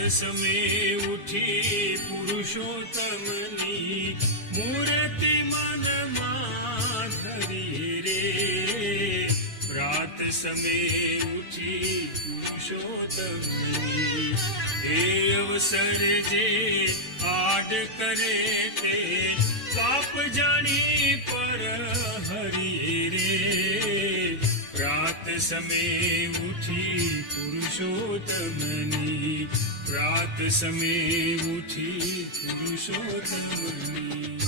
સમે ઉઠી પુરુષોત્તમની મૂર્તિ મનમાં ધરી રે પ્રાત સમે ઉઠી પુરુષોત્તમની એ અવસર જે આડ કરે તે પાપ જાણી પર હરી રે પ્રાત સમે ઉઠી પુરુષોત્તમની પ્રાત સમે ઉઠી પુરુષોત્તમની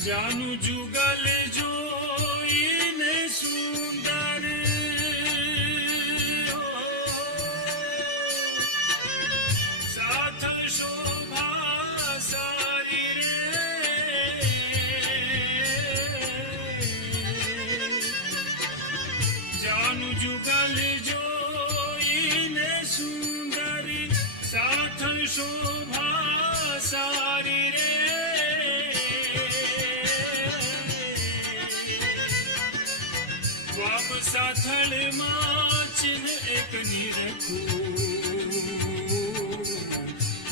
જાનું જુગલ જોઈને સાથળમાં ચિહ્ન એક નિરખું.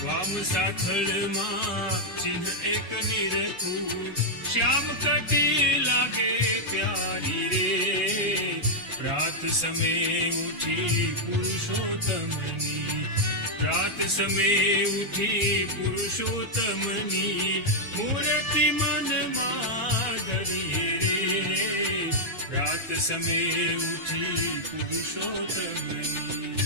વામ સાથળમાં ચિહ્ન એક નિરખું. શ્યામ કટી લાગે પ્યારી રે. રાત સમે ઉઠી પુરુષોત્તમની. રાત સમે ઉઠી પુરુષોત્તમની. મૂર્તિ મનમાં ધરી Já te chamei tipo do show também.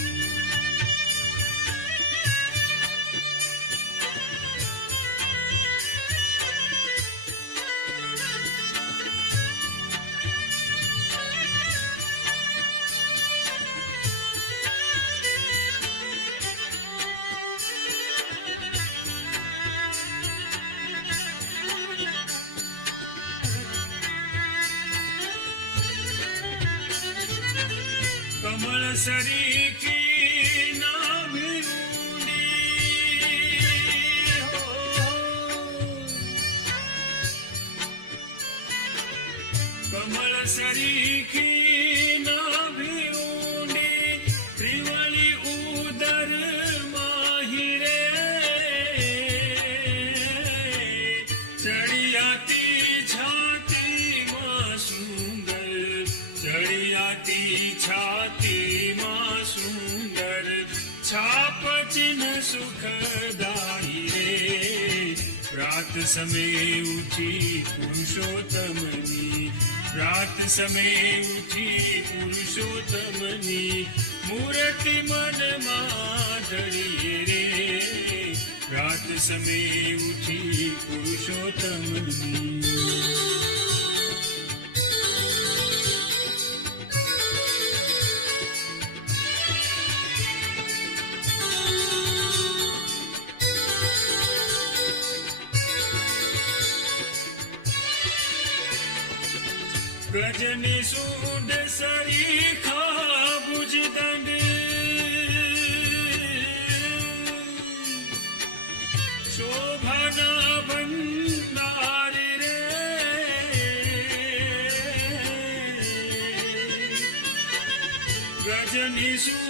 ಸರಿ રાત સમે ઉઠી પુરુષોત્તમની, રાત સમે ઉઠી પુરુષોત્તમની, મૂર્તિ મનમાં ધરીએ રે. રાત સમે ઉઠી પુરુષોત્તમની ગજની સૂંઢ સરીખા ભુજ દંડ શોભાના ભંડાર રે ગજની સૂંઢ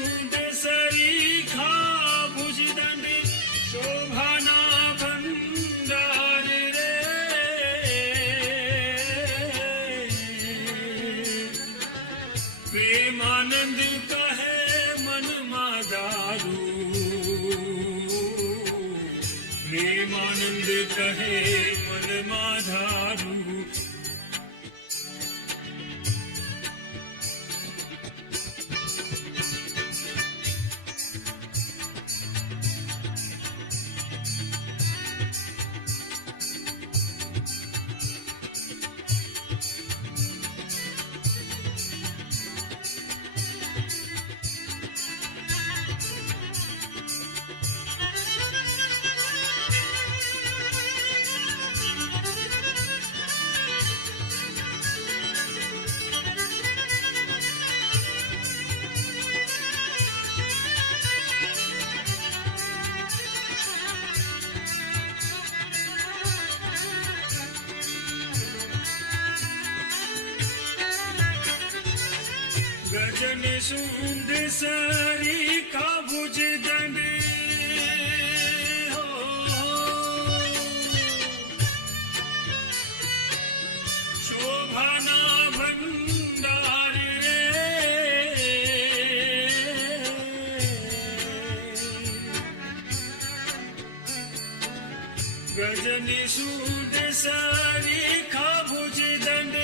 जनि सूद सारी खाभुज दंड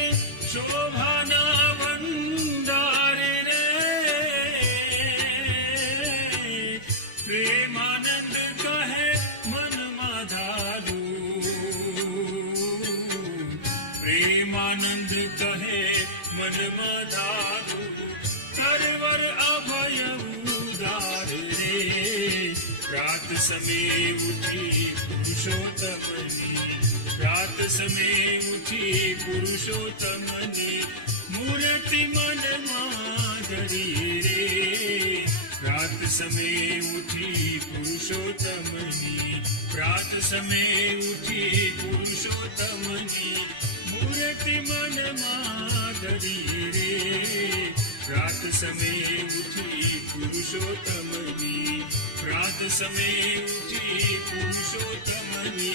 शोभाना प्रेमानंद कहे, मन माधारू प्रेमानंद कहे अभय उदार रे। रात समय उठी पुरुषोत्तम રાત સમે ઉઠી પુરુષોત્તમને મૂર્તિ મનમાં ધરી રે. પ્રાત સમે ઉઠી પુરુષોત્તમની, પ્રાત સમે ઉઠી પુરુષોત્તમની મૂર્તિ મનમાં ધરી રે. प्रात समय उठी पुरुषोत्तमनी प्रात समय उठी पुरुषोत्तमनी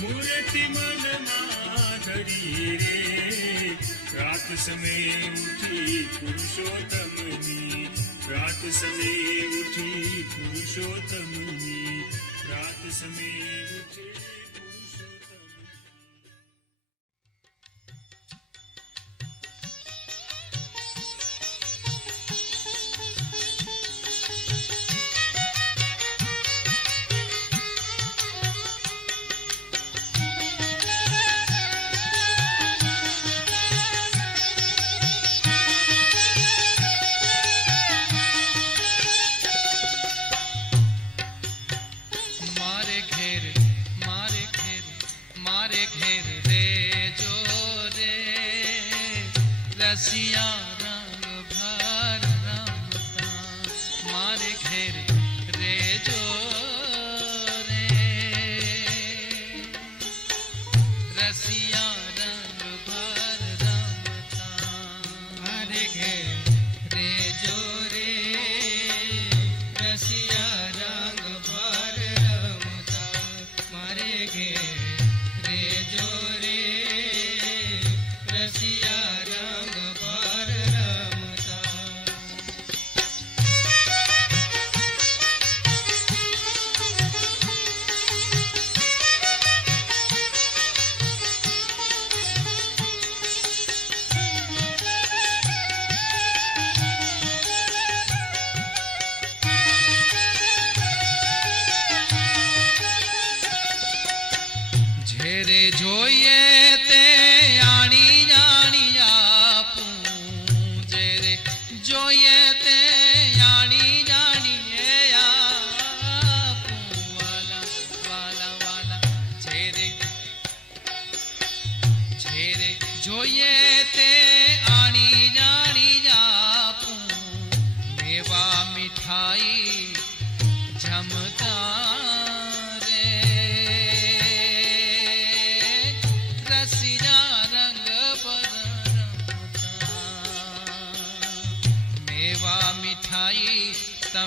मूर्ति मन माधरी रे प्रात समय उठी पुरुषोत्तमनी प्रात समय उठी पुरुषोत्तमनी प्रात समय उठी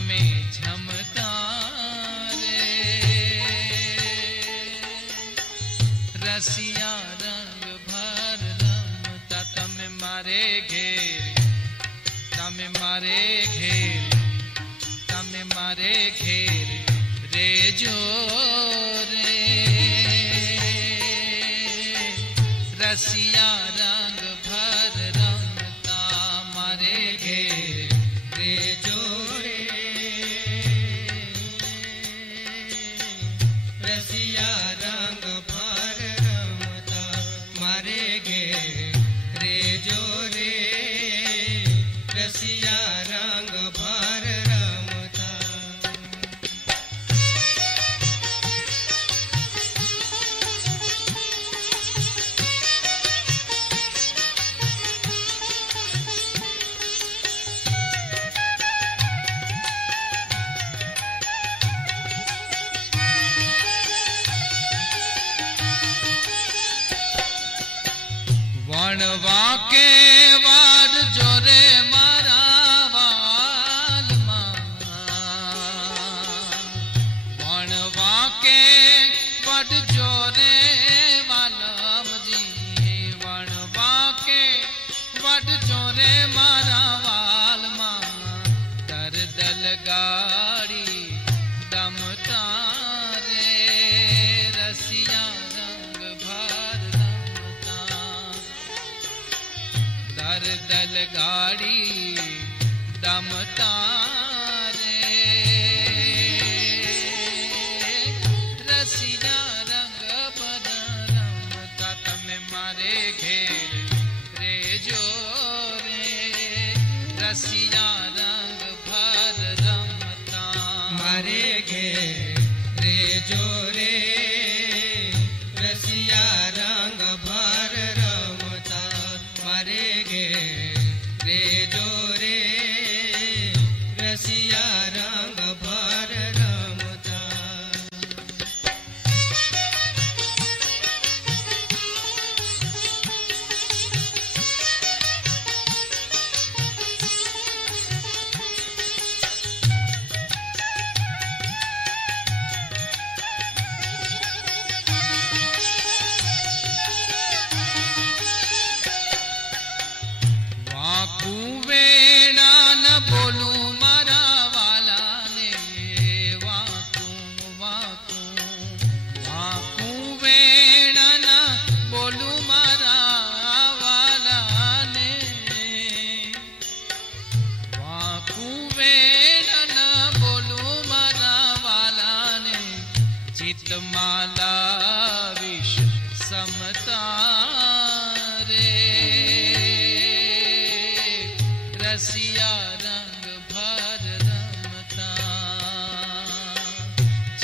me. रसिया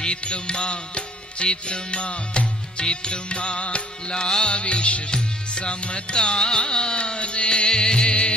चित मा चित चित्मा चित मा लाविश समता रे।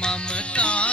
ममता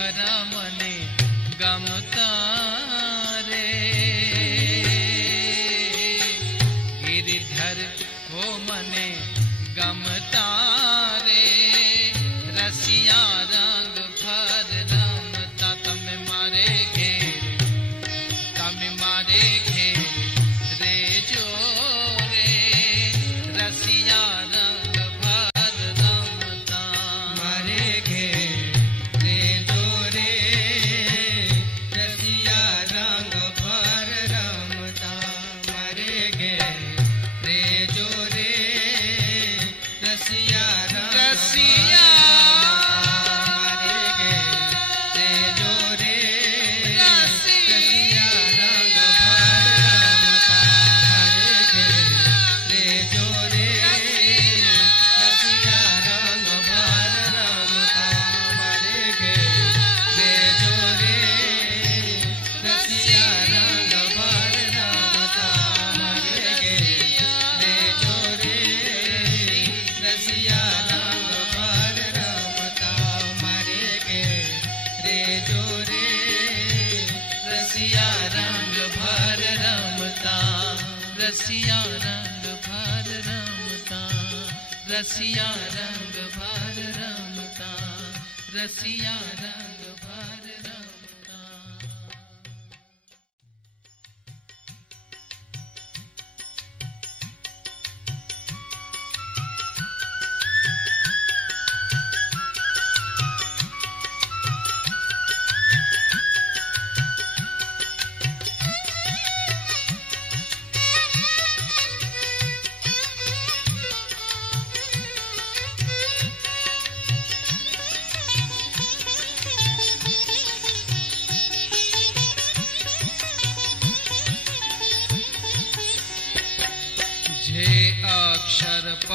मने गमता रे। रसिया रंग भर रमता रसिया रंग भर रमता रसिया रंग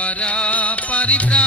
द्वारा परिभ्रा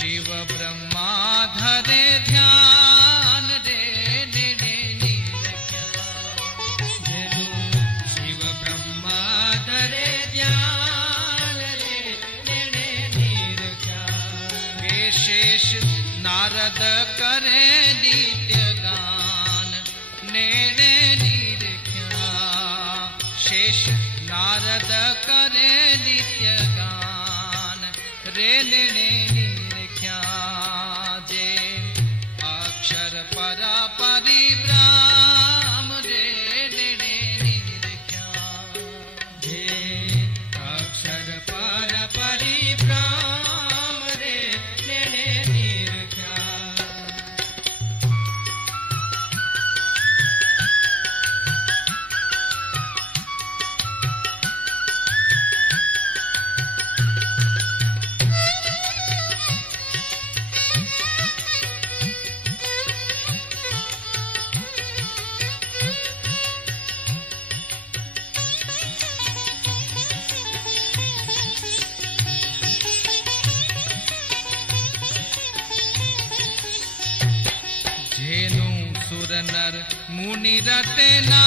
शिव ब्रह्मा धरे ध्यानरे निर्णय शिव ब्रह्मा धरे ध्याणे निर् ज्ञाने शेष नारद करे नृत्यगान शेष नारद करे नीत्यगानरे निर्णय नर मुनि रतना